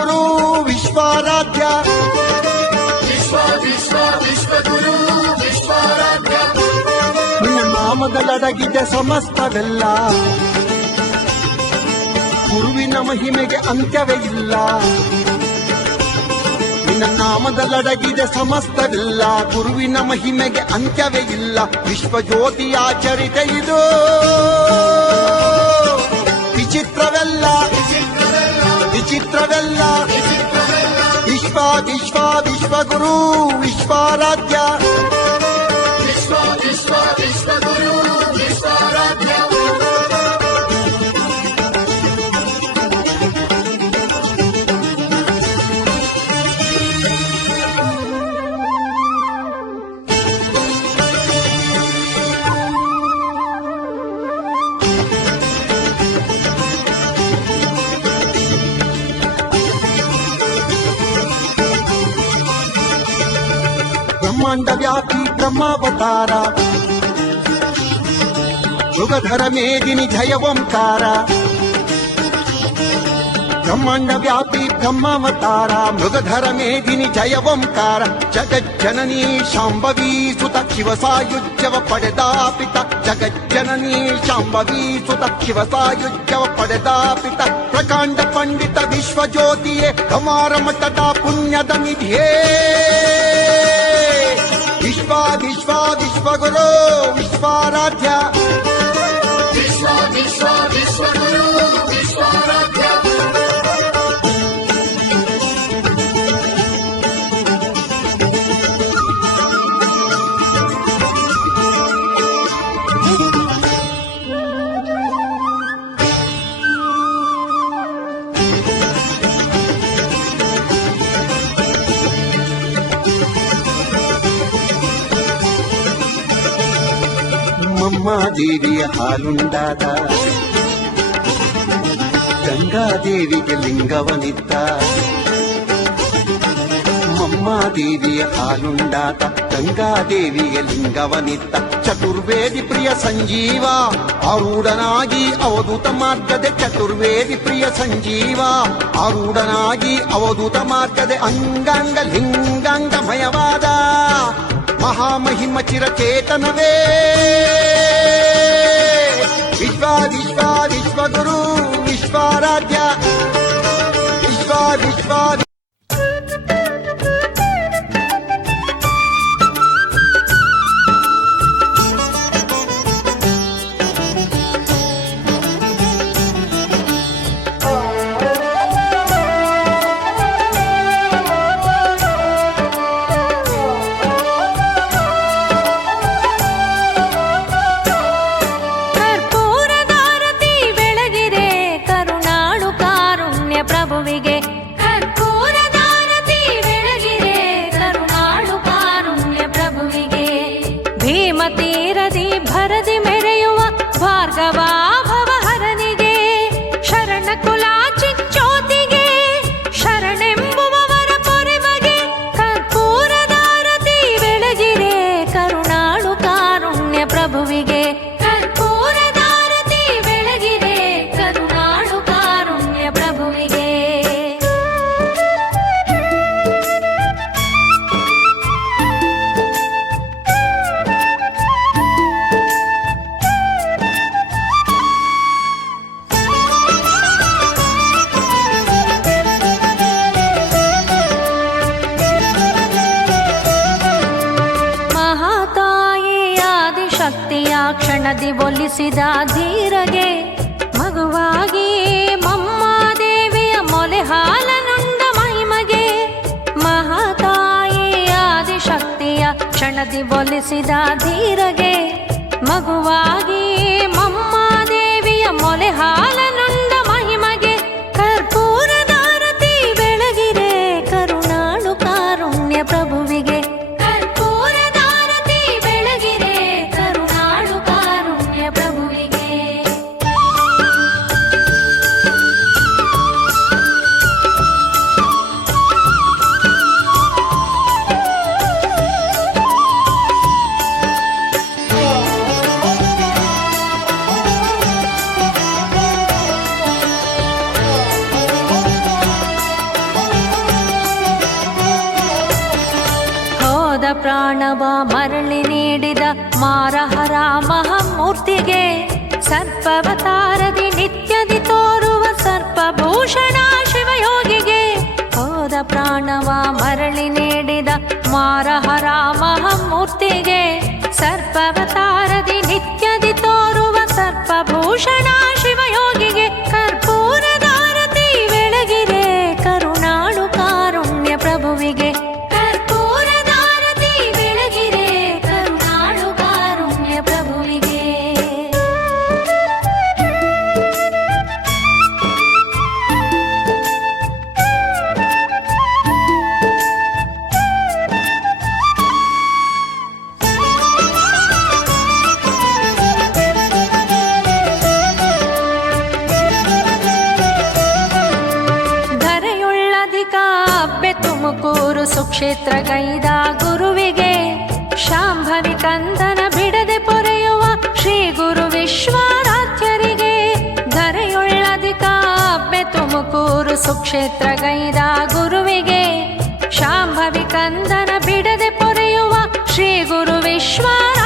ವಿಶ್ವಗುರು ವಿಶ್ವಾರಾಧ್ಯ. ವಿಶ್ವ ವಿಶ್ವ ವಿಶ್ವಗುರು ವಿಶ್ವಾರಾಧ್ಯ. ನಿನ್ನ ಸಮಸ್ತವೆಲ್ಲ. ಗುರುವಿನ ಮಹಿಮೆಗೆ ಅಂತ್ಯವೇ ಇಲ್ಲ. ನಿನ್ನ ನಾಮದಲ್ಲಡಗಿದೆ ಸಮಸ್ತವಿಲ್ಲ. ಗುರುವಿನ ಮಹಿಮೆಗೆ ಅಂತ್ಯವೇ ಇಲ್ಲ. ವಿಶ್ವಜ್ಯೋತಿಯ ಚರಿತೆ ಇದು. ವಿಶ್ವಗುರು ವಿಶ್ವಾರಾಧ್ಯ ಬ್ರಹ್ಮಾಂಡ ವ್ಯಾಪಿ ಬ್ರಹ್ಮಾವತಾರ. ಯುಗಧರ ಮೇದಿನಿ ಜಯ ಓಂಕಾರ. ಬ್ರಹ್ಮಾಂಡ ವ್ಯಾಪಿ ಬ್ರಹ್ಮಾವತಾರ, ಮೃಗಧರ ಮೇದಿನಿ ಜಯ ಓಂಕಾರ. ಜಗಜ್ಜನನೀ ಶಾಂಭವಿ ಸುತ ಶಿವ ಸಾಯುಜ್ಯವ ಪಡೆದಾಪಿತ. ಜಗಜ್ಜನನೀ ಜಗಜ್ಜನನಿ ಸುತ ಶಿವ ಸಾಯುಜ್ಯವ ಪಡೆದಾಪಿತ. ಪ್ರಕಾಂಡ ಪಂಡಿತ ವಿಶ್ವಜ್ಯೋತಿಯೇ ಕಮಾರ ಮಠದ ಪುಣ್ಯದ ನಿಧಿಯೇ. विश्व विश्वा विश्वगुरो विश्वाराध्या। विश्वा विश्वा विश्वगुरु। ಹಾಲುಂಡಾದ ಗಂಗಾದೇವಿಗೆ ಲಿಂಗವನಿದ್ದ. ಮಮ್ಮಾದೇವಿಯ ಹಾಲುಂಡಾದ ಗಂಗಾದೇವಿಗೆ ಲಿಂಗವನಿದ್ದ. ಚತುರ್ವೇದಿ ಪ್ರಿಯ ಸಂಜೀವ, ಆರೂಢನಾಗಿ ಅವಧೂತ ಮಾರ್ಗದ ಚತುರ್ವೇದಿ ಪ್ರಿಯ ಸಂಜೀವ, ಆರೂಢನಾಗಿ ಅವಧೂತ ಮಾರ್ಗದ ಅಂಗಾಂಗ ಲಿಂಗಾಂಗಮಯವಾದ ಮಹಾಮಹಿಮ ಚಿರಚೇತನವೇ. ವಿಶ್ವ ವಿಶ್ವ ವಿಶ್ವಗುರು ವಿಶ್ವಾರಾಧ್ಯ ವಿಶ್ವ ವಿಶ್ವ ಕರ್ಪೂರದಾರತಿ ಒಲಿಸಿದ ಧೀರಗೆ ಮಗುವಾಗಿ ಮಮ್ಮ ದೇವಿಯ ಮೊಲೆ ಹಾಲನುಂಡ ಮಹಿಮಗೆ ಮಹಾತಾಯಿ ಆದಿಶಕ್ತಿಯ ಕ್ಷಣದಿ ಬೊಲಿಸಿದ ಧೀರಗೆ ಮಗುವಾಗಿ ಮಮ್ಮ ದೇವಿಯ ಮೊಲೆ ಹಾಲನುಂಡ ಸರ್ಪವತಾರದಿ ನಿತ್ಯದಿ ತೋರುವ ಸರ್ಪಭೂಷಣ ಶಿವಯೋಗಿಗೆ ಹೋದ ಪ್ರಾಣವ ಮರಳಿ ನೀಡಿದ ಮಾರಹರ ಮಹಾಮೂರ್ತಿಗೆ ಸರ್ಪವತಾರದಿ ನಿತ್ಯದಿ ತೋರುವ ಸರ್ಪಭೂಷಣ ತುಮಕೂರು ಸುಕ್ಷೇತ್ರ ಗೈದ ಗುರುವಿಗೆ ಶಾಂಭವಿ ಕಂದನ ಬಿಡದೆ ಪೊರೆಯುವ ಶ್ರೀ ಗುರು ವಿಶ್ವಾರಾಧ್ಯರಿಗೆ ಧರೆಯುಳ್ಳಧಿಕ ಅಬ್ಬೆ ತುಮಕೂರು ಸುಕ್ಷೇತ್ರ ಗೈದ ಗುರುವಿಗೆ ಶಾಂಭವಿ ಕಂದನ ಬಿಡದೆ ಪೊರೆಯುವ ಶ್ರೀ ಗುರು ವಿಶ್ವರಾಧ್ಯರಿಗೆ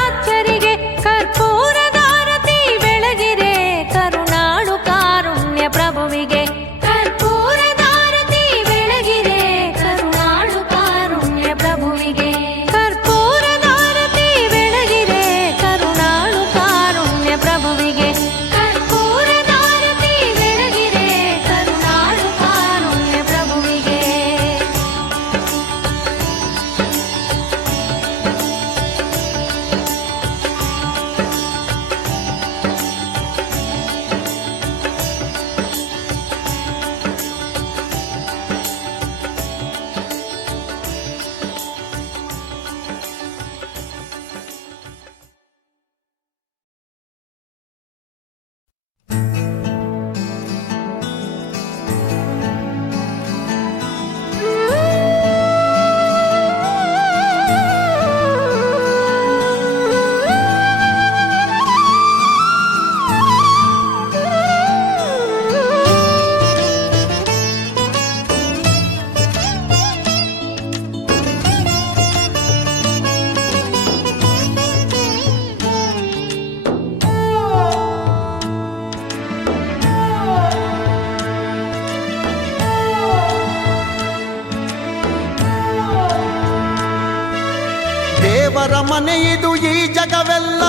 ದೇವರ ಇದು ಈ ಜಗವೆಲ್ಲ.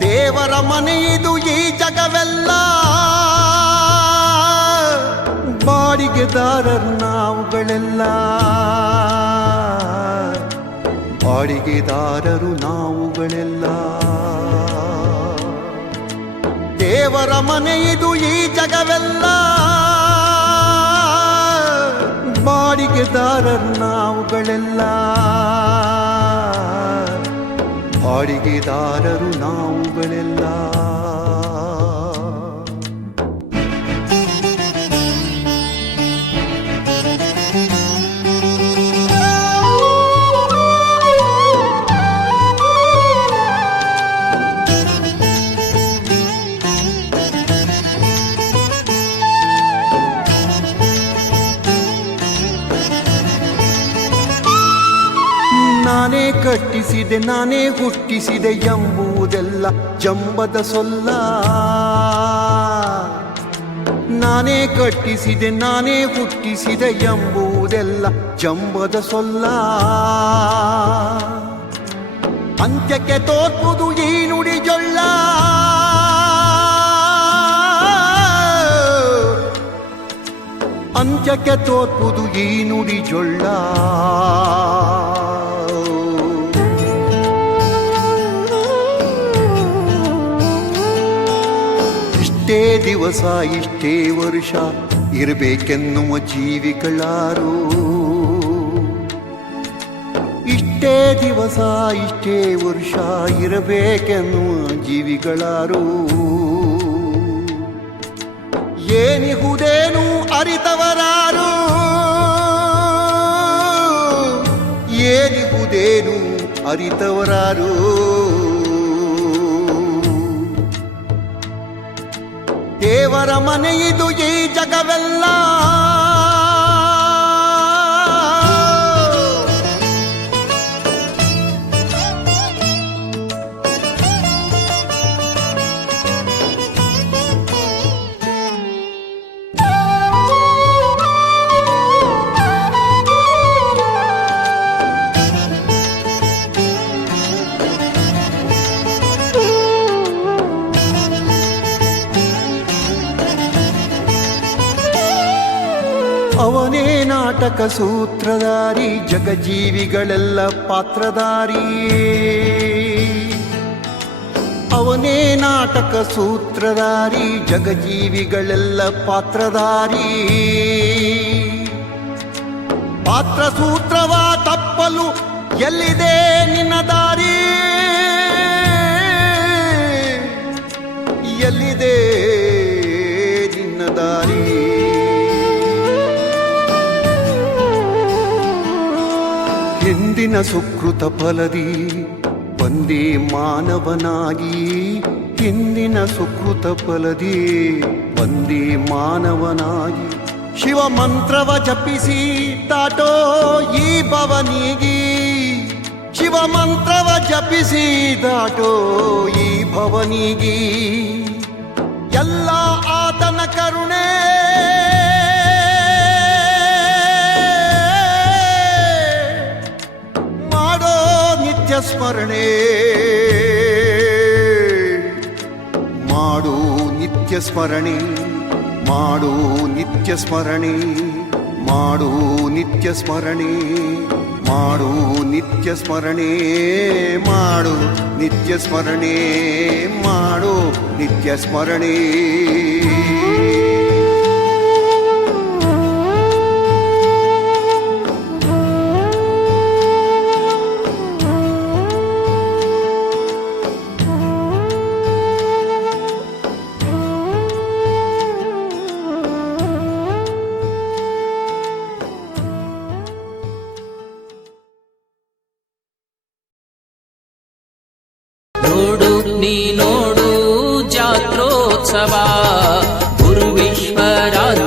ದೇವರ ಮನೆ ಇದು ಈ ಜಗವೆಲ್ಲ. ಬಾಡಿಗೆದಾರರು ನಾವುಗಳೆಲ್ಲ. ಬಾಡಿಗೆದಾರರು ನಾವುಗಳೆಲ್ಲ. ದೇವರ ಮನೆ ಇದು ಈ ಜಗವೆಲ್ಲ. ಬಾಡಿಗೆದಾರರು ನಾವುಗಳೆಲ್ಲ. ಬಾಡಿಗೆದಾರರು ನಾವುಗಳೆಲ್ಲ. ನಾನೇ ಹುಟ್ಟಿಸಿದೆ ಎಂಬುದೆಲ್ಲ ಜಂಬದ ಸೊಲ್ಲ. ನಾನೇ ಕಟ್ಟಿಸಿದೆ, ನಾನೇ ಹುಟ್ಟಿಸಿದೆ ಎಂಬುದೆಲ್ಲ ಜಂಬದ ಸೊಲ್ಲ. ಅಂತ್ಯಕ್ಕೆ ತೋರ್ಪುದು ಈ ನುಡಿ ಜೊಳ್ಳ. ಅಂತ್ಯಕ್ಕೆ ತೋರ್ಪುದು ಈ ನುಡಿ ಜೊಳ್ಳ. ಇಷ್ಟೇ ದಿವಸ, ಇಷ್ಟೇ ವರ್ಷ ಇರಬೇಕೆನ್ನುವ ಜೀವಿಗಳಾರು. ಇಷ್ಟೇ ದಿವಸ, ಇಷ್ಟೇ ವರ್ಷ ಇರಬೇಕೆನ್ನುವ ಜೀವಿಗಳಾರು. ಏನಿಹುದೇನು ಅರಿತವರಾರು. ಏನಿಹುದೇನು ಅರಿತವರಾರು. ದೇವರ ಮನೆಯಿದು ಈ ಜಗವೆಲ್ಲ. ನಾಟಕ ಸೂತ್ರಧಾರಿ, ಜಗಜೀವಿಗಳೆಲ್ಲ ಪಾತ್ರಧಾರಿ ಅವನೇ ನಾಟಕ ಸೂತ್ರಧಾರಿ, ಜಗಜೀವಿಗಳೆಲ್ಲ ಪಾತ್ರಧಾರಿ ಪಾತ್ರ ಸೂತ್ರವ ತಪ್ಪಲು ಎಲ್ಲಿದೆ ನಿನ್ನ ದಾರಿ? ಎಲ್ಲಿದೆ ನಿನ್ನ ದಾರಿ? ಹಿಂದಿನ ಸುಕೃತ ಫಲದಿ, ಬಂದೇ ಮಾನವನಾಗಿ. ಹಿಂದಿನ ಸುಕೃತ ಫಲದಿ, ಬಂದೇ ಮಾನವನಾಗಿ. ಶಿವ ಮಂತ್ರವ ಜಪಿಸಿ ದಾಟೋ ಈ ಭವನಿಗೆ ಶಿವ ಮಂತ್ರವ ಜಪಿಸಿ ದಾಟೋ ಈ ಭವನಿಗೆ ಎಲ್ಲ ಆತನ ಕರುಣೆ ನಿತ್ಯ ಸ್ಮರಣೆ ಮಾಡು ನಿತ್ಯ ಸ್ಮರಣೆ ಮಾಡು ನಿತ್ಯ ಸ್ಮರಣೆ ಮಾಡು ನಿತ್ಯ ಸ್ಮರಣೆ ಮಾಡು ನಿತ್ಯ ಸ್ಮರಣೆ ಮಾಡು ನಿತ್ಯ ಸ್ಮರಣೆ ಮಾಡು ನಿತ್ಯ ಸ್ಮರಣೆ ब्रह्मोत्सवा गुरुविश्वरा